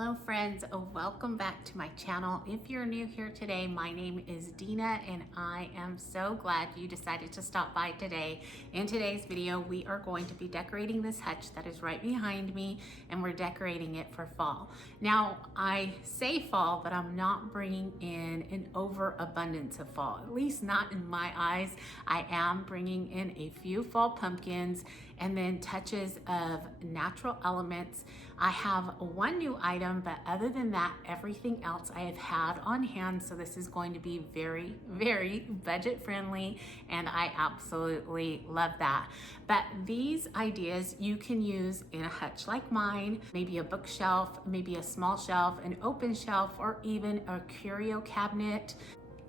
Hello friends, welcome back to my channel. If you're new here today, my name is Dina and I am so glad you decided to stop by today. In today's video, we are going to be decorating this hutch that is right behind me, and we're decorating it for fall. Now, I say fall, but I'm not bringing in an overabundance of fall, at least not in my eyes. I am bringing in a few fall pumpkins and then touches of natural elements. I have one new item, but other than that, everything else I have had on hand. So this is going to be very, very budget friendly, and I absolutely love that. But these ideas you can use in a hutch like mine, maybe a bookshelf, maybe a small shelf, an open shelf, or even a curio cabinet.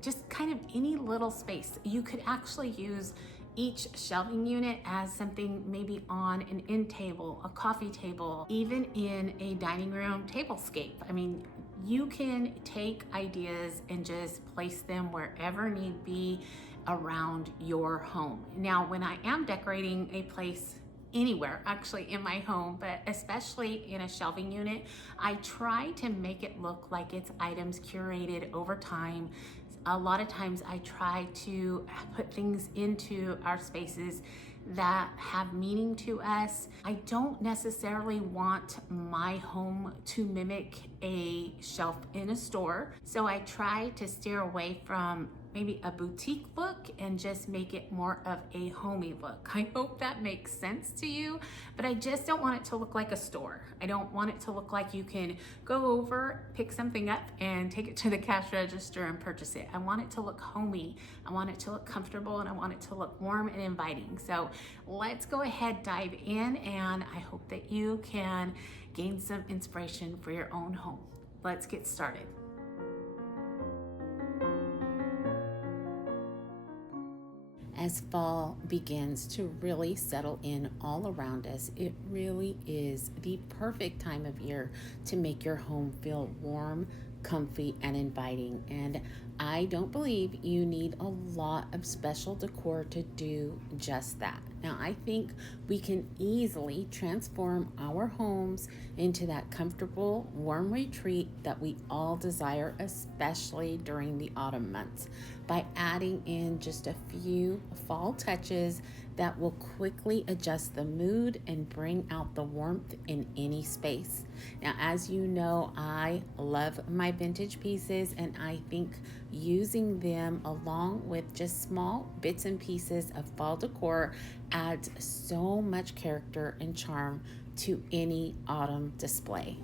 Just kind of any little space. You could actually use each shelving unit as something maybe on an end table, a coffee table, even in a dining room tablescape. I mean, you can take ideas and just place them wherever need be around your home. Now, when I am decorating a place anywhere, actually in my home, but especially in a shelving unit, I try to make it look like it's items curated over time. A lot of times I try to put things into our spaces that have meaning to us. I don't necessarily want my home to mimic a shelf in a store, so I try to steer away from maybe a boutique look and just make it more of a homey look. I hope that makes sense to you, but I just don't want it to look like a store. I don't want it to look like you can go over, pick something up, and take it to the cash register and purchase it. I want it to look homey. I want it to look comfortable, and I want it to look warm and inviting. So let's go ahead, dive in, and I hope that you can gain some inspiration for your own home. Let's get started. As fall begins to really settle in all around us, it really is the perfect time of year to make your home feel warm, comfy, and inviting. And I don't believe you need a lot of special decor to do just that. Now, I think we can easily transform our homes into that comfortable, warm retreat that we all desire, especially during the autumn months, by adding in just a few fall touches that will quickly adjust the mood and bring out the warmth in any space. Now, as you know, I love my vintage pieces, and I think using them along with just small bits and pieces of fall decor adds so much character and charm to any autumn display.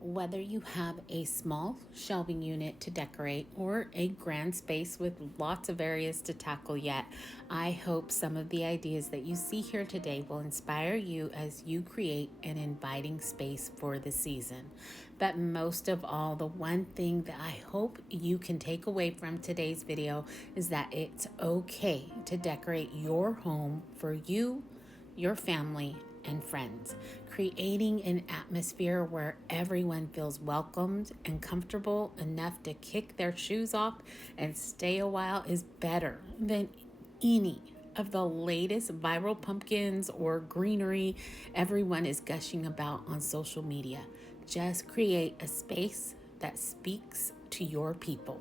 Whether you have a small shelving unit to decorate or a grand space with lots of areas to tackle yet, I hope some of the ideas that you see here today will inspire you as you create an inviting space for the season. But most of all, the one thing that I hope you can take away from today's video is that it's okay to decorate your home for you, your family, and friends. Creating an atmosphere where everyone feels welcomed and comfortable enough to kick their shoes off and stay a while is better than any of the latest viral pumpkins or greenery everyone is gushing about on social media. Just create a space that speaks to your people.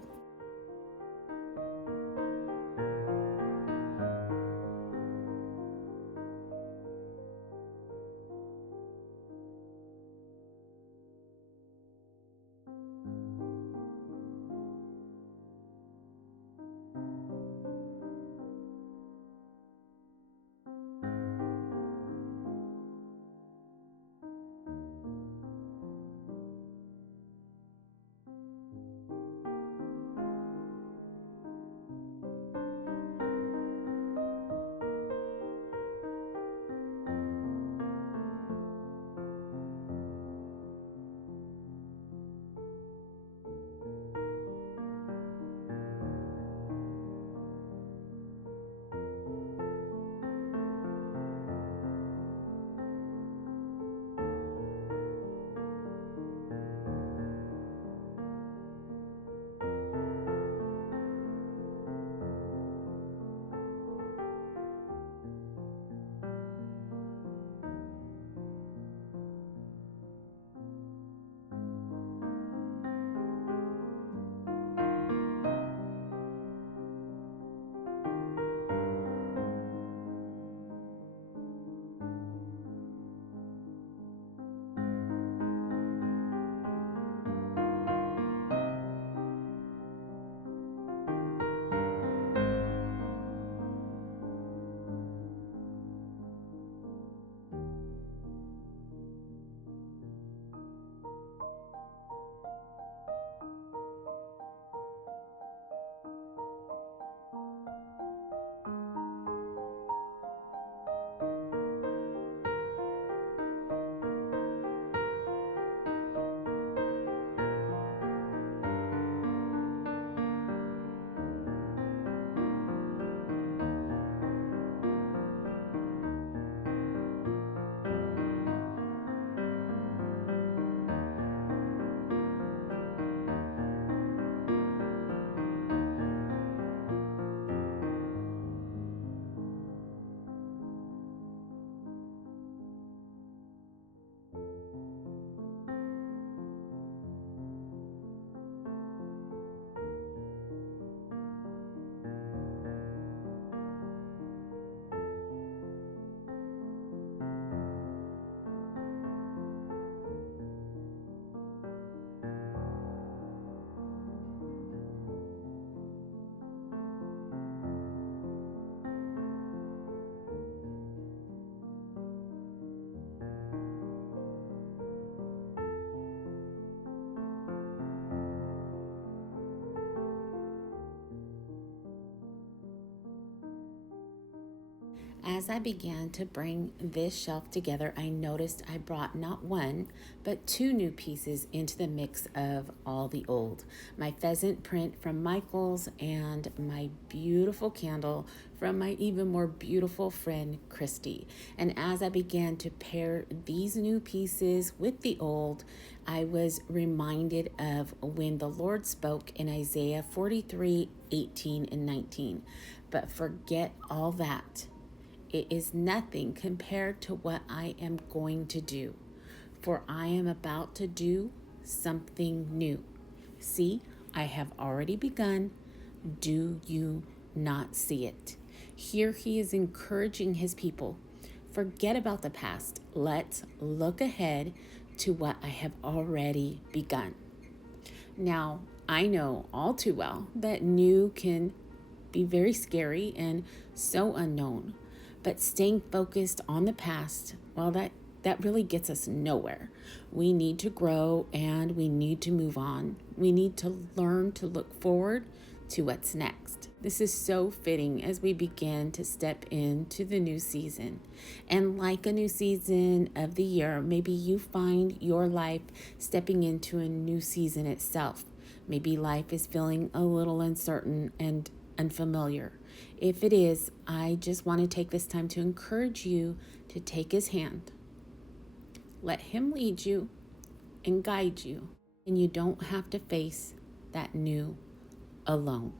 As I began to bring this shelf together, I noticed I brought not one, but two new pieces into the mix of all the old. My pheasant print from Michael's and my beautiful candle from my even more beautiful friend, Christy. And as I began to pair these new pieces with the old, I was reminded of when the Lord spoke in Isaiah 43:18 and 19. But forget all that. It is nothing compared to what I am going to do, for I am about to do something new. See, I have already begun. Do you not see it? Here he is encouraging his people. Forget about the past. Let's look ahead to what I have already begun. Now, I know all too well that new can be very scary and so unknown. But staying focused on the past, well, that really gets us nowhere. We need to grow and we need to move on. We need to learn to look forward to what's next. This is so fitting as we begin to step into the new season. And like a new season of the year, maybe you find your life stepping into a new season itself. Maybe life is feeling a little uncertain and unfamiliar. If it is, I just want to take this time to encourage you to take his hand. Let him lead you and guide you, and you don't have to face that new alone.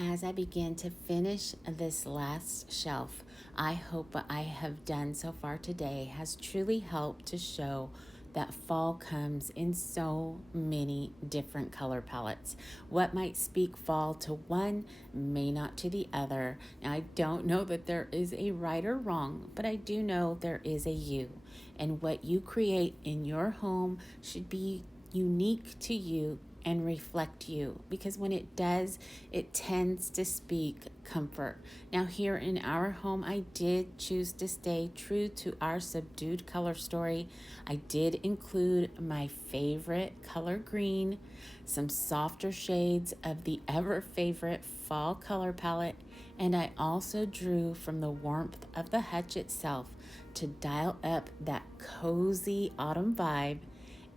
As I begin to finish this last shelf, I hope what I have done so far today has truly helped to show that fall comes in so many different color palettes. What might speak fall to one may not to the other. Now, I don't know that there is a right or wrong, but I do know there is a you. And what you create in your home should be unique to you and reflect you, because when it does, it tends to speak comfort. Now, here in our home, I did choose to stay true to our subdued color story. I did include my favorite color green, some softer shades of the ever favorite fall color palette, and I also drew from the warmth of the Hutch itself to dial up that cozy autumn vibe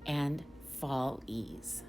and fall ease.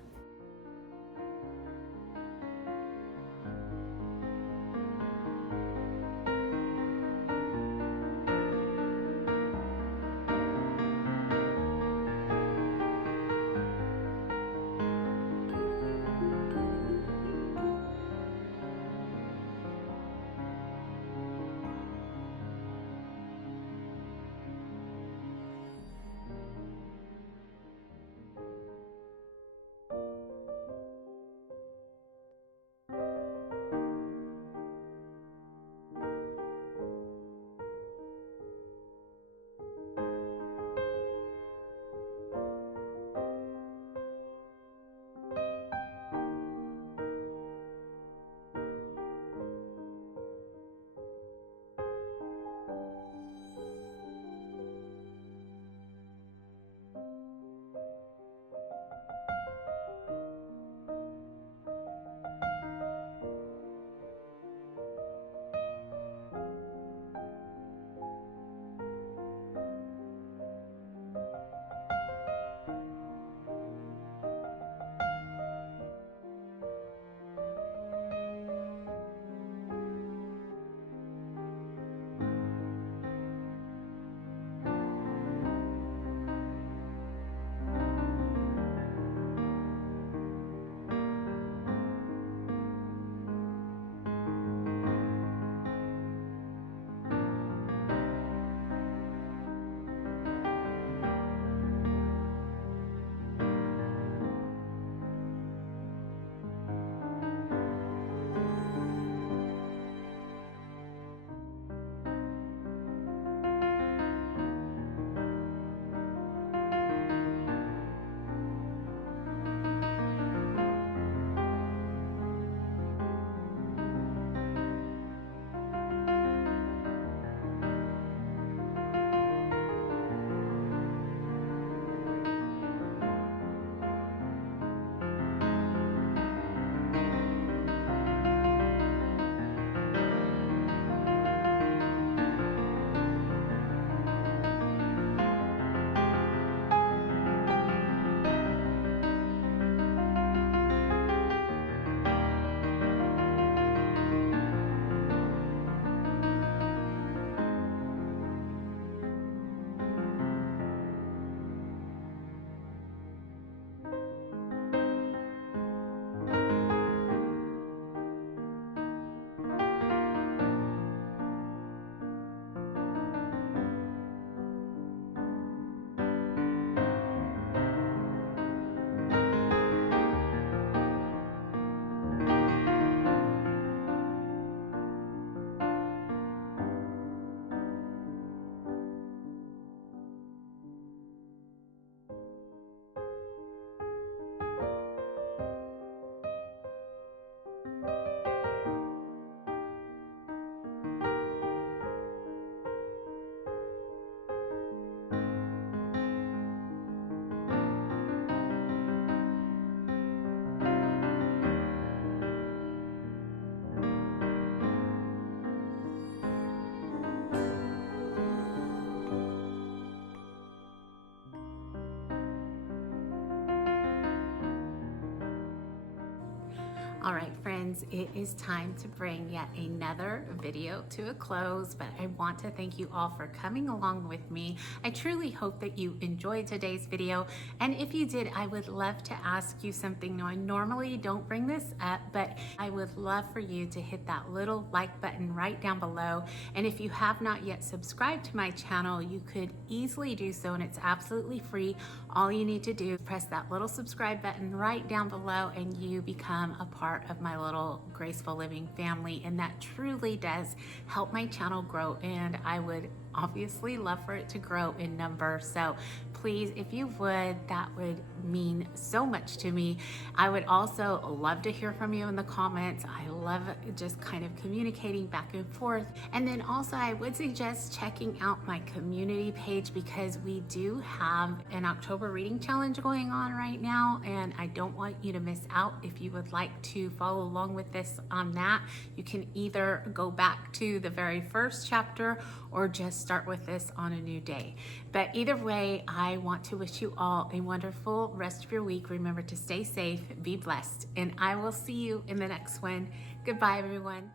All right, friends, it is time to bring yet another video to a close, but I want to thank you all for coming along with me. I truly hope that you enjoyed today's video, and if you did, I would love to ask you something. Now, I normally don't bring this up, but I would love for you to hit that little like button right down below, and if you have not yet subscribed to my channel, you could easily do so, and it's absolutely free. All you need to do is press that little subscribe button right down below, and you become a part of my little Graceful Living family, and that truly does help my channel grow, and I would obviously love for it to grow in number. So please, if you would, that would mean so much to me. I would also love to hear from you in the comments. I love just kind of communicating back and forth. And then also I would suggest checking out my community page, because we do have an October reading challenge going on right now, and I don't want you to miss out. If you would like to follow along with this on that, you can either go back to the very first chapter or just start with this on a new day. But either way, I want to wish you all a wonderful rest of your week. Remember to stay safe, be blessed, and I will see you in the next one. Goodbye, everyone.